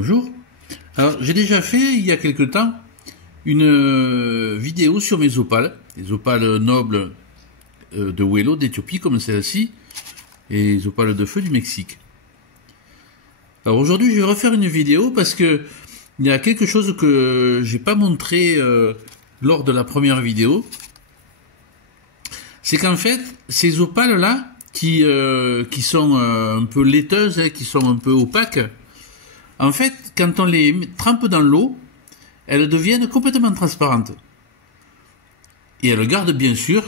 Bonjour. Alors, j'ai déjà fait, il y a quelque temps, une vidéo sur mes opales, les opales nobles de Huelva d'Éthiopie, comme celle-ci, et les opales de feu du Mexique. Alors aujourd'hui, je vais refaire une vidéo parce que il y a quelque chose que j'ai pas montré lors de la première vidéo. C'est qu'en fait, ces opales-là, qui sont un peu laiteuses, qui sont un peu opaques, en fait, quand on les trempe dans l'eau, elles deviennent complètement transparentes. Et elles gardent bien sûr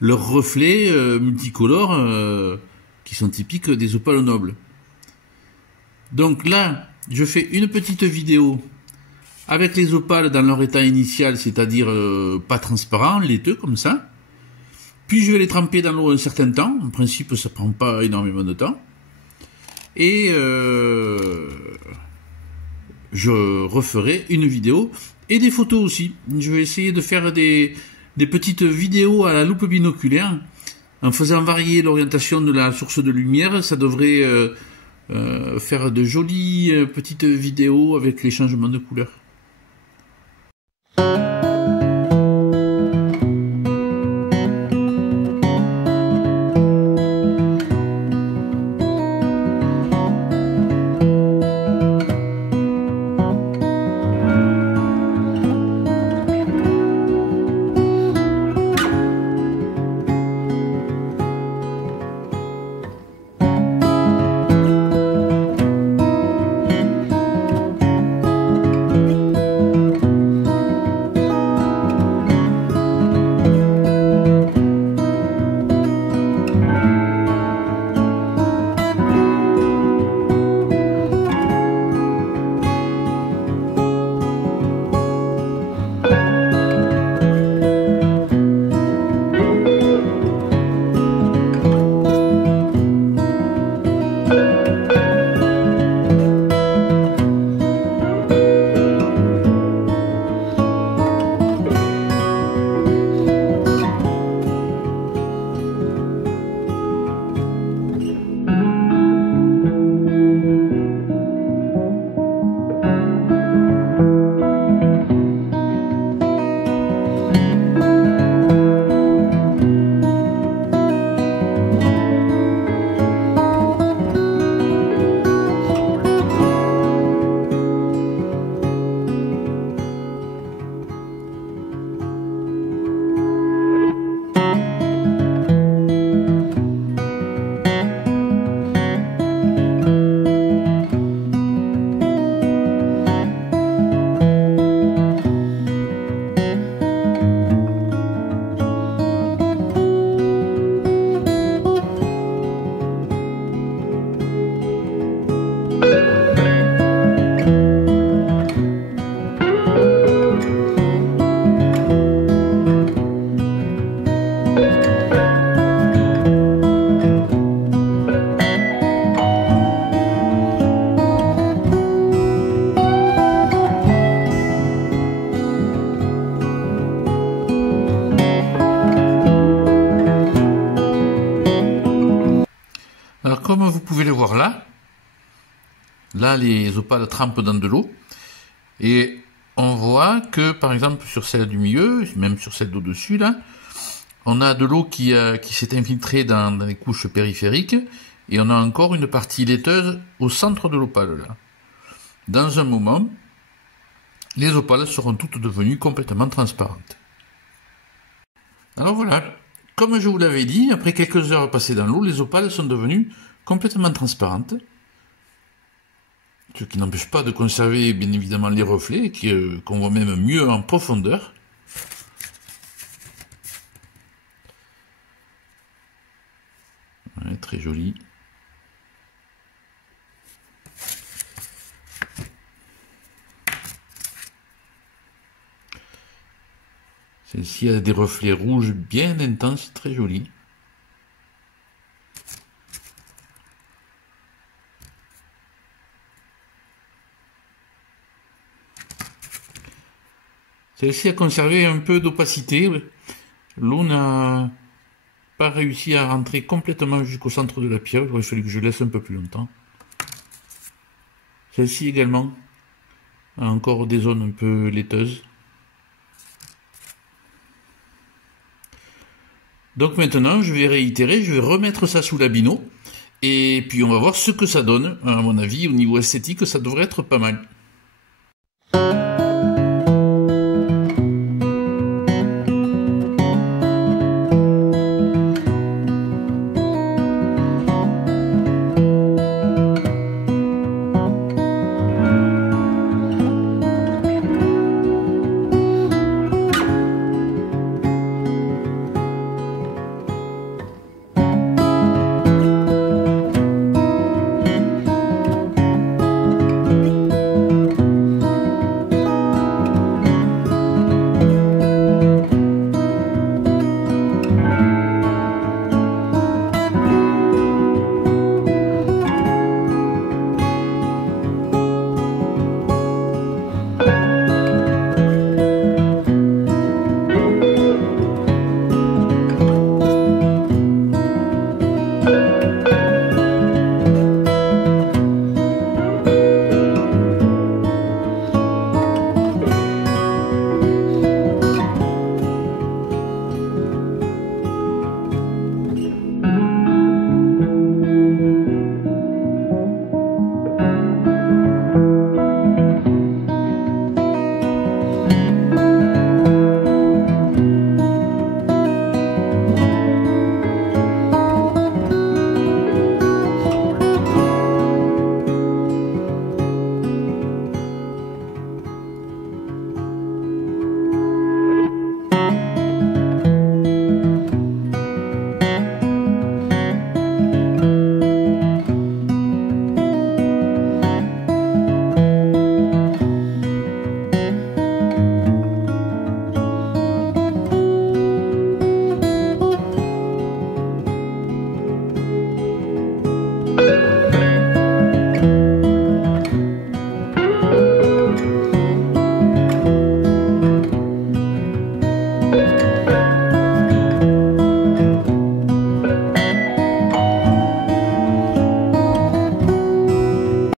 leurs reflets multicolores qui sont typiques des opales nobles. Donc là, je fais une petite vidéo avec les opales dans leur état initial, c'est-à-dire pas transparent, laiteux comme ça. Puis je vais les tremper dans l'eau un certain temps. En principe, ça prend pas énormément de temps. Et je referai une vidéo et des photos aussi. Je vais essayer de faire des petites vidéos à la loupe binoculaire en faisant varier l'orientation de la source de lumière. Ça devrait faire de jolies petites vidéos avec les changements de couleur. Alors comme vous pouvez le voir là les opales trempent dans de l'eau et on voit que par exemple sur celle du milieu, même sur celle d'au-dessus là, on a de l'eau qui s'est infiltrée dans les couches périphériques et on a encore une partie laiteuse au centre de l'opale là. Dans un moment, les opales seront toutes devenues complètement transparentes. Alors voilà. Comme je vous l'avais dit, après quelques heures passées dans l'eau, les opales sont devenues complètement transparentes. Ce qui n'empêche pas de conserver bien évidemment les reflets, qu'on voit même mieux en profondeur. Ouais, très joli. Celle-ci a des reflets rouges bien intenses, très jolis. Celle-ci a conservé un peu d'opacité. L'eau n'a pas réussi à rentrer complètement jusqu'au centre de la pierre. Il aurait fallu que je laisse un peu plus longtemps. Celle-ci également a encore des zones un peu laiteuses. Donc maintenant, je vais réitérer, je vais remettre ça sous la bino, et puis on va voir ce que ça donne. À mon avis, au niveau esthétique, ça devrait être pas mal.